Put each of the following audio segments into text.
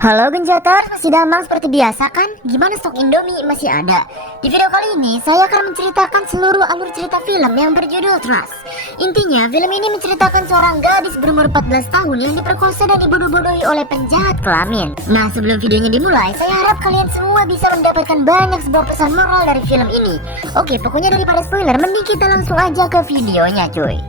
Halo Genjater, masih damang seperti biasa kan? Gimana stok Indomie masih ada? Di video kali ini, saya akan menceritakan seluruh alur cerita film yang berjudul Trust. Intinya, film ini menceritakan seorang gadis berumur 14 tahun yang diperkosa dan dibodoh-bodohi oleh penjahat kelamin. Nah, sebelum videonya dimulai, saya harap kalian semua bisa mendapatkan banyak sebuah pesan moral dari film ini. Oke, pokoknya daripada spoiler, mending kita langsung aja ke videonya cuy.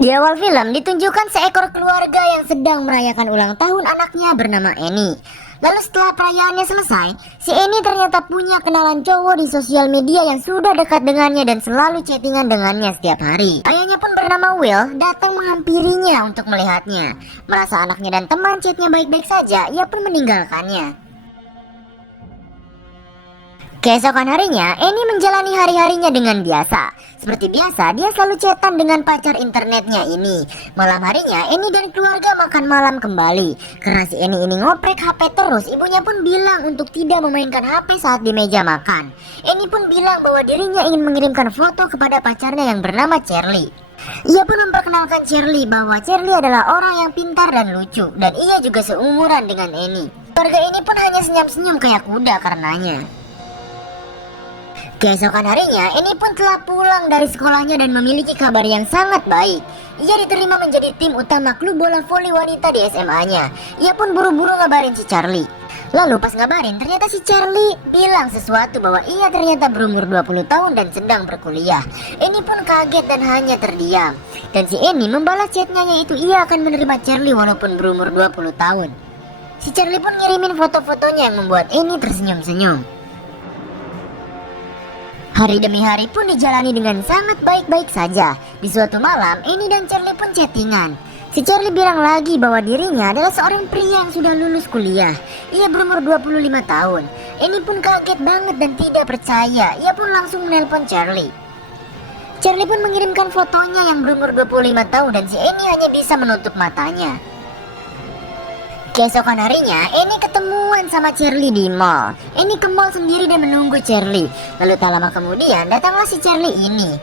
Di awal film ditunjukkan seekor keluarga yang sedang merayakan ulang tahun anaknya bernama Annie. Lalu setelah perayaannya selesai, si Annie ternyata punya kenalan cowok di sosial media yang sudah dekat dengannya dan selalu chattingan dengannya setiap hari. Ayahnya pun bernama Will datang menghampirinya untuk melihatnya. Merasa anaknya dan teman chatnya baik-baik saja, ia pun meninggalkannya. Keesokan harinya, Annie menjalani hari-harinya dengan biasa. Seperti biasa, dia selalu chatan dengan pacar internetnya ini. Malam harinya, Annie dan keluarga makan malam kembali. Karena si Annie ini ngoprek HP terus, ibunya pun bilang untuk tidak memainkan HP saat di meja makan. Annie pun bilang bahwa dirinya ingin mengirimkan foto kepada pacarnya yang bernama Charlie. Ia pun memperkenalkan Charlie bahwa Charlie adalah orang yang pintar dan lucu, dan ia juga seumuran dengan Annie. Keluarga ini pun hanya senyum-senyum kayak kuda karenanya. Keesokan harinya, Annie pun telah pulang dari sekolahnya dan memiliki kabar yang sangat baik. Ia diterima menjadi tim utama klub bola voli wanita di SMA-nya. Ia pun buru-buru ngabarin si Charlie. Lalu pas ngabarin, ternyata si Charlie bilang sesuatu bahwa ia ternyata berumur 20 tahun dan sedang berkuliah. Annie pun kaget dan hanya terdiam. Dan si Annie membalas chatnya yaitu ia akan menerima Charlie walaupun berumur 20 tahun. Si Charlie pun ngirimin foto-fotonya yang membuat Annie tersenyum-senyum. Hari demi hari pun dijalani dengan sangat baik-baik saja. Di suatu malam, Annie dan Charlie pun chattingan. Si Charlie bilang lagi bahwa dirinya adalah seorang pria yang sudah lulus kuliah. Ia berumur 25 tahun. Annie pun kaget banget dan tidak percaya. Ia pun langsung menelpon Charlie. Charlie pun mengirimkan fotonya yang berumur 25 tahun dan si Annie hanya bisa menutup matanya. Keesokan harinya, Annie ketemuan sama Charlie di mall. Annie ke mall sendiri dan menunggu Charlie. Lalu tak lama kemudian, datanglah si Charlie ini.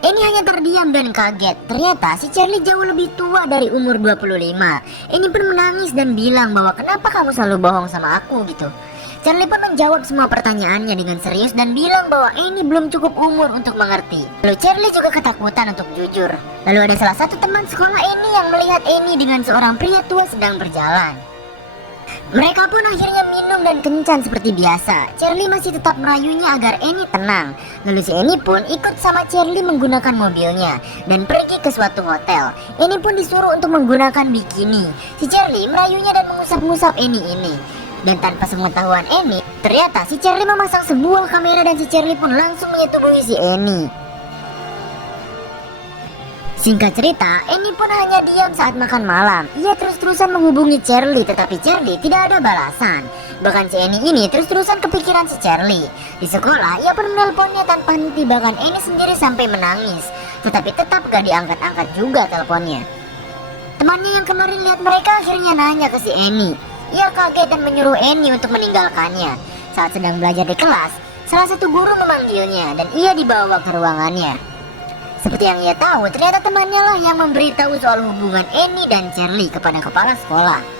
Annie hanya terdiam dan kaget. Ternyata si Charlie jauh lebih tua dari umur 25. Annie pun menangis dan bilang bahwa kenapa kamu selalu bohong sama aku gitu. Charlie pun menjawab semua pertanyaannya dengan serius dan bilang bahwa Annie belum cukup umur untuk mengerti. Lalu Charlie juga ketakutan untuk jujur. Lalu ada salah satu teman sekolah Annie yang melihat Annie dengan seorang pria tua sedang berjalan. Mereka pun akhirnya minum dan kencan seperti biasa. Charlie masih tetap merayunya agar Annie tenang. Lalu si Annie pun ikut sama Charlie menggunakan mobilnya dan pergi ke suatu hotel. Annie pun disuruh untuk menggunakan bikini. Si Charlie merayunya dan mengusap-ngusap Annie ini. Dan tanpa sepengetahuan Annie, ternyata si Charlie memasang sebuah kamera dan si Charlie pun langsung menyetubuhi si Annie. Singkat cerita, Annie pun hanya diam saat makan malam. Ia terus-terusan menghubungi Charlie, tetapi Charlie tidak ada balasan. Bahkan si Annie ini terus-terusan kepikiran si Charlie. Di sekolah, ia pun menelponnya tanpa henti, bahkan Annie sendiri sampai menangis. Tetapi tetap gak diangkat-angkat juga teleponnya. Temannya yang kemarin lihat mereka akhirnya nanya ke si Annie. Ia kaget dan menyuruh Annie untuk meninggalkannya. Saat sedang belajar di kelas, salah satu guru memanggilnya dan ia dibawa ke ruangannya. Seperti yang ia tahu, ternyata temannya lah yang memberitahu soal hubungan Annie dan Charlie kepada kepala sekolah.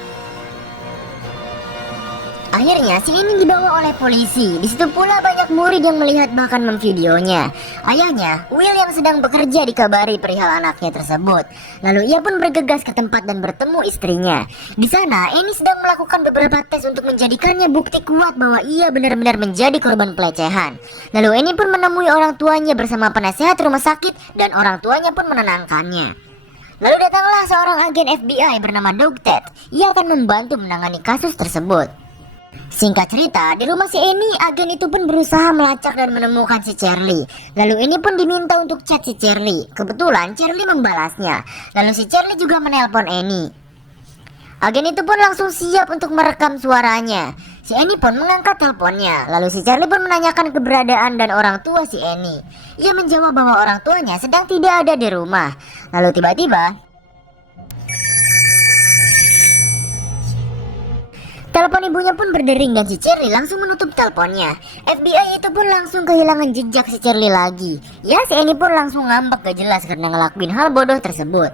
Akhirnya si Annie dibawa oleh polisi. Di situ pula banyak murid yang melihat bahkan memvideonya. Ayahnya, Will yang sedang bekerja dikabari perihal anaknya tersebut. Lalu ia pun bergegas ke tempat dan bertemu istrinya. Di sana, Annie sedang melakukan beberapa tes untuk menjadikannya bukti kuat bahwa ia benar-benar menjadi korban pelecehan. Lalu Annie pun menemui orang tuanya bersama penasehat rumah sakit dan orang tuanya pun menenangkannya. Lalu datanglah seorang agen FBI bernama Doug Ted. Ia akan membantu menangani kasus tersebut. Singkat cerita, di rumah si Annie, agen itu pun berusaha melacak dan menemukan si Charlie. Lalu Annie pun diminta untuk chat si Charlie. Kebetulan Charlie membalasnya. Lalu si Charlie juga menelpon Annie. Agen itu pun langsung siap untuk merekam suaranya. Si Annie pun mengangkat teleponnya. Lalu si Charlie pun menanyakan keberadaan dan orang tua si Annie. Ia menjawab bahwa orang tuanya sedang tidak ada di rumah. Lalu tiba-tiba telepon ibunya pun berdering dan si Charlie langsung menutup teleponnya. FBI itu pun langsung kehilangan jejak si Charlie lagi. Ya, si Annie pun langsung ngambek gak jelas karena ngelakuin hal bodoh tersebut.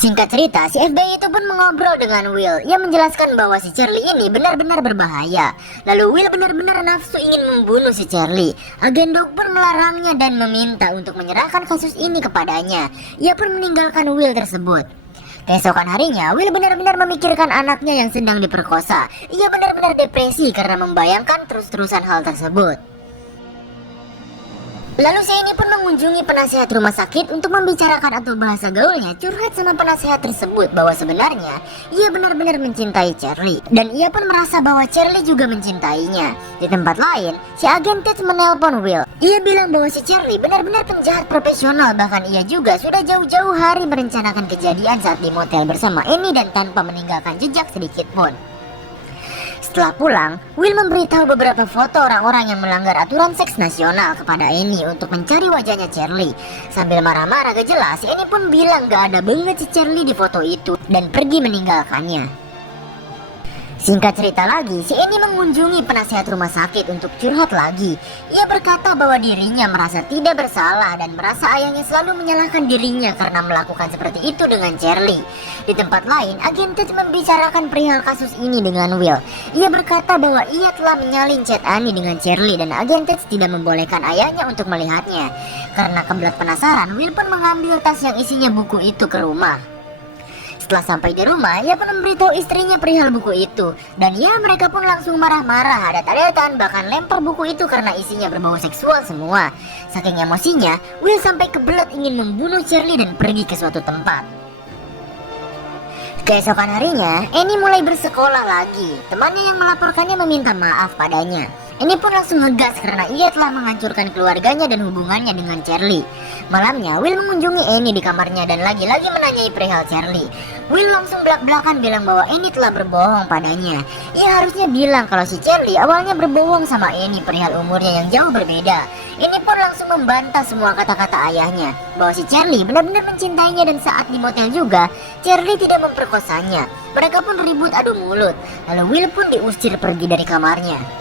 Singkat cerita, si FBI itu pun mengobrol dengan Will. Ia menjelaskan bahwa si Charlie ini benar-benar berbahaya. Lalu Will benar-benar nafsu ingin membunuh si Charlie. Agen Doug pun melarangnya dan meminta untuk menyerahkan kasus ini kepadanya. Ia pun meninggalkan Will tersebut. Keesokan harinya, Will benar-benar memikirkan anaknya yang sedang diperkosa. Ia benar-benar depresi karena membayangkan terus-terusan hal tersebut. Lalu si ini pun mengunjungi penasehat rumah sakit untuk membicarakan atau bahasa gaulnya curhat sama penasehat tersebut bahwa sebenarnya ia benar-benar mencintai Charlie. Dan ia pun merasa bahwa Charlie juga mencintainya. Di tempat lain, si agen Ted menelpon Will. Ia bilang bahwa si Charlie benar-benar penjahat profesional. Bahkan ia juga sudah jauh-jauh hari merencanakan kejadian saat di motel bersama Annie dan tanpa meninggalkan jejak sedikit pun. Setelah pulang, Will memberitahu beberapa foto orang-orang yang melanggar aturan seks nasional kepada Annie untuk mencari wajahnya Charlie. Sambil marah-marah gak jelas, Annie pun bilang gak ada banget si Charlie di foto itu dan pergi meninggalkannya. Singkat cerita lagi, si Annie mengunjungi penasehat rumah sakit untuk curhat lagi. Ia berkata bahwa dirinya merasa tidak bersalah dan merasa ayahnya selalu menyalahkan dirinya karena melakukan seperti itu dengan Charlie. Di tempat lain, agen Ted membicarakan perihal kasus ini dengan Will. Ia berkata bahwa ia telah menyalin chat Annie dengan Charlie dan agen Ted tidak membolehkan ayahnya untuk melihatnya. Karena kebelat penasaran, Will pun mengambil tas yang isinya buku itu ke rumah. Setelah sampai di rumah, ia pun memberitahu istrinya perihal buku itu. Dan ya, mereka pun langsung marah-marah, adat-adatan, bahkan lempar buku itu karena isinya berbau seksual semua. Saking emosinya, Will sampai kebelet ingin membunuh Charlie dan pergi ke suatu tempat. Keesokan harinya, Annie mulai bersekolah lagi. Temannya yang melaporkannya meminta maaf padanya. Annie pun langsung ngegas karena ia telah menghancurkan keluarganya dan hubungannya dengan Charlie. Malamnya, Will mengunjungi Annie di kamarnya dan lagi-lagi menanyai perihal Charlie. Will langsung belak-belakan bilang bahwa Annie telah berbohong padanya. Ia harusnya bilang kalau si Charlie awalnya berbohong sama Annie perihal umurnya yang jauh berbeda. Annie pun langsung membantah semua kata-kata ayahnya bahwa si Charlie benar-benar mencintainya dan saat di motel juga, Charlie tidak memperkosanya. Mereka pun ribut adu mulut. Lalu Will pun diusir pergi dari kamarnya.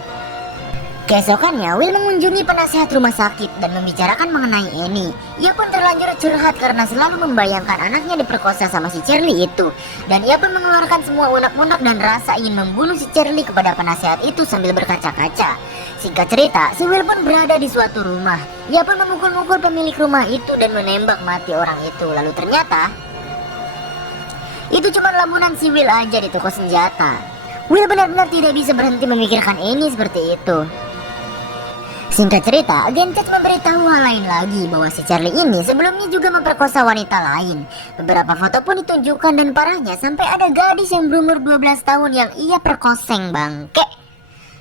Keesokannya, Will mengunjungi penasehat rumah sakit dan membicarakan mengenai Annie. Ia pun terlanjur curhat karena selalu membayangkan anaknya diperkosa sama si Charlie itu. Dan ia pun mengeluarkan semua unek-unek dan rasa ingin membunuh si Charlie kepada penasehat itu sambil berkaca-kaca. Singkat cerita, si Will pun berada di suatu rumah. Ia pun memukul-mukul pemilik rumah itu dan menembak mati orang itu. Lalu ternyata, itu cuma lamunan si Will aja di toko senjata. Will benar-benar tidak bisa berhenti memikirkan Annie seperti itu. Singkat cerita, agen Ted memberitahu hal lain lagi bahwa si Charlie ini sebelumnya juga memperkosa wanita lain. Beberapa foto pun ditunjukkan dan parahnya sampai ada gadis yang berumur 12 tahun yang ia perkoseng bangke.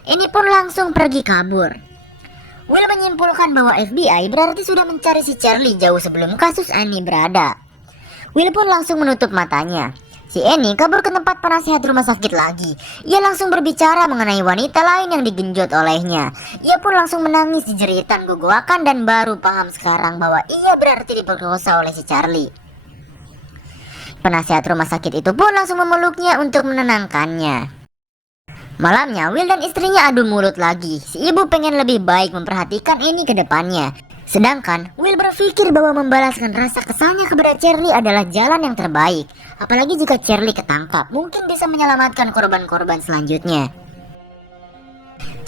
Ini pun langsung pergi kabur. Will menyimpulkan bahwa FBI berarti sudah mencari si Charlie jauh sebelum kasus Annie berada. Will pun langsung menutup matanya. Si Annie kabur ke tempat penasehat rumah sakit lagi. Ia langsung berbicara mengenai wanita lain yang digenjot olehnya. Ia pun langsung menangis di jeritan gogoakan dan baru paham sekarang bahwa ia berarti diperkosa oleh si Charlie. Penasehat rumah sakit itu pun langsung memeluknya untuk menenangkannya. Malamnya, Will dan istrinya adu mulut lagi. Si ibu pengen lebih baik memperhatikan Annie ke depannya. Sedangkan Will berpikir bahwa membalaskan rasa kesalnya kepada Charlie adalah jalan yang terbaik. Apalagi jika Charlie ketangkap, mungkin bisa menyelamatkan korban-korban selanjutnya.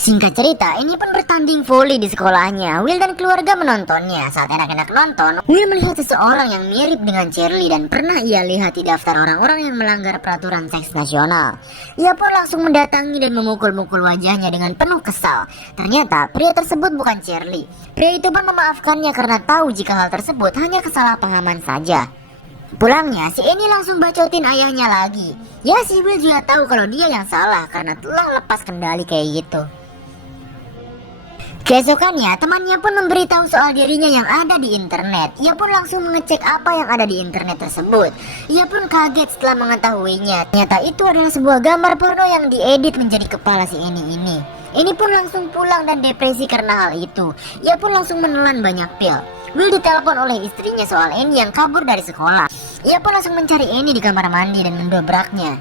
Singkat cerita, ini pun bertanding voli di sekolahnya. Will dan keluarga menontonnya. Saat anak-anak nonton, Will melihat seseorang yang mirip dengan Charlie dan pernah ia lihat di daftar orang-orang yang melanggar peraturan seks nasional. Ia pun langsung mendatangi dan memukul-mukul wajahnya dengan penuh kesal. Ternyata pria tersebut bukan Charlie. Pria itu pun memaafkannya karena tahu jika hal tersebut hanya kesalahpahaman saja. Pulangnya, si Annie langsung bacotin ayahnya lagi. Ya, si Will juga tahu kalau dia yang salah karena telah lepas kendali kayak gitu. Keesokannya, temannya pun memberitahu soal dirinya yang ada di internet. Ia pun langsung mengecek apa yang ada di internet tersebut. Ia pun kaget setelah mengetahuinya. Ternyata itu adalah sebuah gambar porno yang diedit menjadi kepala si Annie ini. Annie pun langsung pulang dan depresi karena hal itu. Ia pun langsung menelan banyak pil. Will ditelepon oleh istrinya soal Annie yang kabur dari sekolah. Ia pun langsung mencari Annie di kamar mandi dan mendobraknya.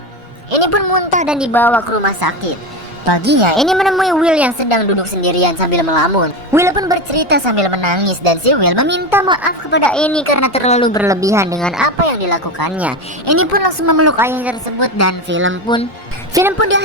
Annie pun muntah dan dibawa ke rumah sakit. Paginya, Annie menemui Will yang sedang duduk sendirian sambil melamun. Will pun bercerita sambil menangis dan si Will meminta maaf kepada Annie karena terlalu berlebihan dengan apa yang dilakukannya. Annie pun langsung memeluk ayah tersebut dan film pun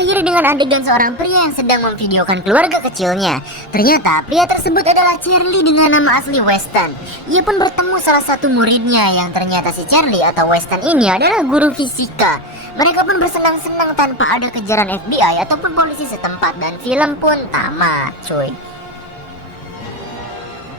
diakhiri dengan adegan seorang pria yang sedang memvideokan keluarga kecilnya. Ternyata pria tersebut adalah Charlie dengan nama asli Weston. Ia pun bertemu salah satu muridnya yang ternyata si Charlie atau Weston ini adalah guru fisika. Mereka pun bersenang-senang tanpa ada kejaran FBI ataupun polisi setempat dan film pun tamat, cuy.